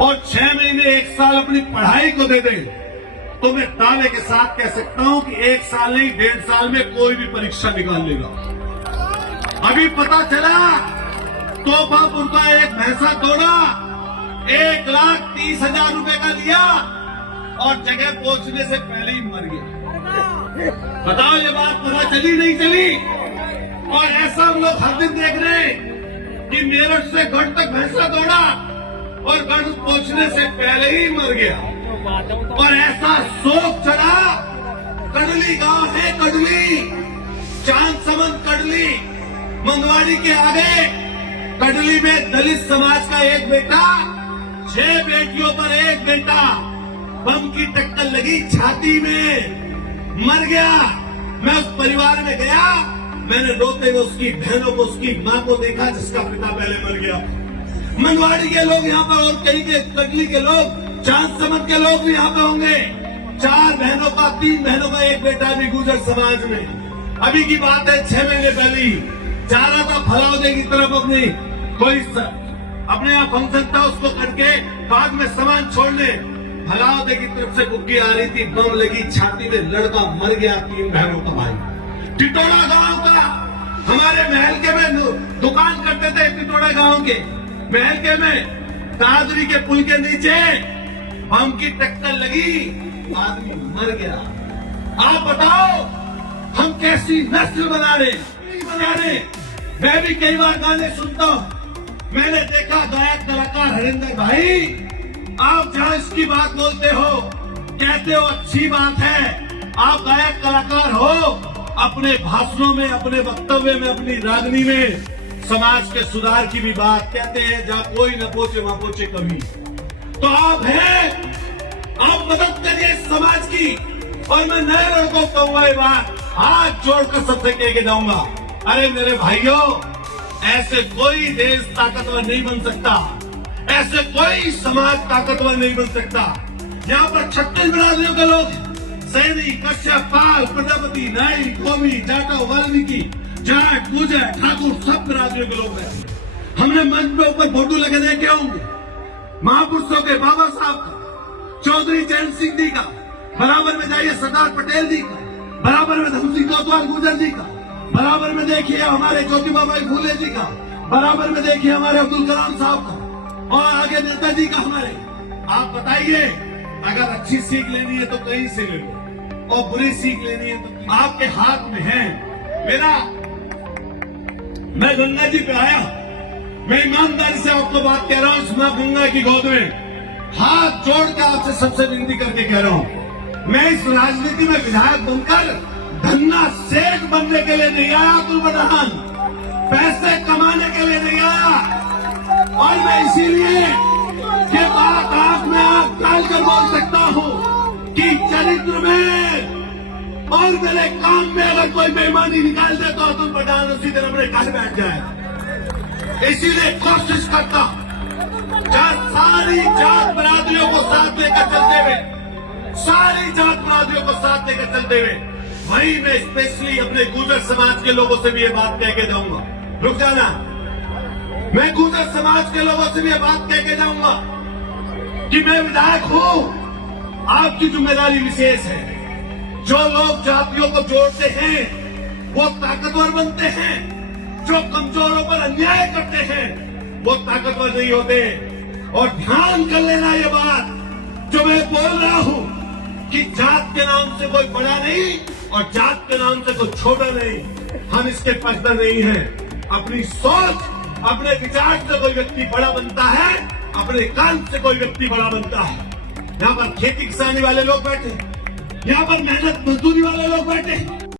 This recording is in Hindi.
और 6 महीने 1 साल अपनी पढ़ाई को दे दे, तो मैं दावे के साथ कह सकता हूं कि 1 साल नहीं 1.5 साल में कोई भी परीक्षा निकाल लेगा। अभी पता चला तोहफापुर का एक भैंसा दौड़ा, 1,30,000 रुपए का लिया और जगह पहुंचने से पहले ही मर गया। बताओ ये बात पता चली नहीं चली? और ऐसा हम लोग हर दिन देख रहे हैं कि मेरठ से गढ़ तक भैंसा दौड़ा और गढ़ पहुंचने से पहले ही मर गया। और ऐसा शोक चढ़ा, कड़ली गांव है, कड़ली, चांदसमंद कड़ली, मंगवाड़ी के आगे कड़ली में दलित समाज का एक बेटा, 6 बेटियों पर एक बेटा, बम की टक्कर लगी छाती में, मर गया। मैं उस परिवार में गया, मैंने रोते हुए उसकी बहनों को, उसकी मां को देखा जिसका पिता पहले मर गया। मंगवाड़ी के लोग यहाँ पर और कहीं के कटली के लोग, चांदसमंद के लोग भी यहाँ पे होंगे। 4 बहनों का, 3 बहनों का एक बेटा भी गुजर समाज में। अभी की बात है, 6 महीने पहले जा रहा था फलावदे की तरफ, अपने यहाँ फंक्शन था, उसको करके बाद में सामान छोड़ने फलावदे की तरफ से बुग्गी आ रही थी, बम लगी छाती में, लड़का मर गया, 3 बहनों का भाई। टिटोड़ा गांव का, हमारे महलके में दुकान करते थे टिटोड़ा गांव के महलके में, दादरी के पुल के नीचे बम की टक्कर लगी, आदमी मर गया। आप बताओ हम कैसी नस्ल बना रहे? मैं भी कई बार गाने सुनता हूं। मैंने देखा गायक कलाकार हरिंदर भाई, आप जहां इसकी बात बोलते हो, कहते हो अच्छी बात है, आप गायक कलाकार हो, अपने भाषणों में, अपने वक्तव्य में, अपनी रागनी में समाज के सुधार की भी बात कहते हैं, जहां कोई न पहुंचे वहां पहुंचे कभी। तो आप हैं, आप मदद करिए समाज की। और मैं नए लड़कों को कहूंगा ये बात, हाथ जोड़कर सबसे कह के जाऊंगा, अरे मेरे भाइयों, ऐसे कोई देश ताकतवर नहीं बन सकता, ऐसे कोई समाज ताकतवर नहीं बन सकता। यहाँ पर 36 बिरादरियों के लोग, सैनी, कश्यप, पाल, प्रजापति, नाई, कोमी, जाटा, वाल्मीकि, जाट, गुजर, ठाकुर, सब बिरादरियों के लोग हैं। हमने मंच पे ऊपर फोटो लगे देखे होंगे महापुरुषों के, बाबा साहब का, चौधरी चरण सिंह जी का, बराबर में जाइए सरदार पटेल जी का, बराबर में धन सिंह कोतवाल गुर्जर जी का, बराबर में देखिए हमारे ज्योतिबा भाई फूले जी का, बराबर में देखिए हमारे अब्दुल कलाम साहब का, और आगे नेताजी का हमारे। आप बताइए, अगर अच्छी सीख लेनी है तो कहीं से ले लो, और बुरी सीख लेनी है तो आपके हाथ में है। मैं गंगा जी पे आया, मैं ईमानदारी से आपको बात कह रहा हूं, इस मां गंगा की गोद में हाथ जोड़कर आपसे सबसे विनती करके कह रहा हूं, मैं इस राजनीति में विधायक बनकर धन्ना सेठ बनने के लिए नहीं आया, अब्दुल प्रधान, पैसे कमाने के लिए नहीं आया। और मैं इसीलिए कि बात आंख में आंख डालकर बोल सकता हूं कि चरित्र में और मेरे काम में अगर कोई बेईमानी निकाल दे तो अब्दुल प्रधान उसी दिन अपने घर बैठ जाए। इसीलिए कोशिश करता हूं, जहां सारी जात बरादरियों को साथ लेकर चलते हुए, सारी जात बरादरियों को साथ लेकर चलते हुए, वहीं मैं स्पेशली अपने गुर्जर समाज के लोगों से भी ये बात कह के जाऊंगा। रुक जाना, मैं गुर्जर समाज के लोगों से भी ये बात कह के जाऊंगा कि मैं विधायक हूं, आपकी जिम्मेदारी विशेष है। जो लोग जातियों को जोड़ते हैं वो ताकतवर बनते हैं, जो कमजोरों पर अन्याय करते हैं वो ताकतवर नहीं होते। और ध्यान कर लेना ये बात जो मैं बोल रहा हूं कि जात के नाम से कोई बड़ा नहीं और जात के नाम से कोई छोटा नहीं, हम इसके पक्षधर नहीं हैं। अपनी सोच, अपने विचार से कोई व्यक्ति बड़ा बनता है, अपने काम से कोई व्यक्ति बड़ा बनता है। यहाँ पर खेती किसानी वाले लोग बैठे, यहाँ पर मेहनत मजदूरी वाले लोग बैठे,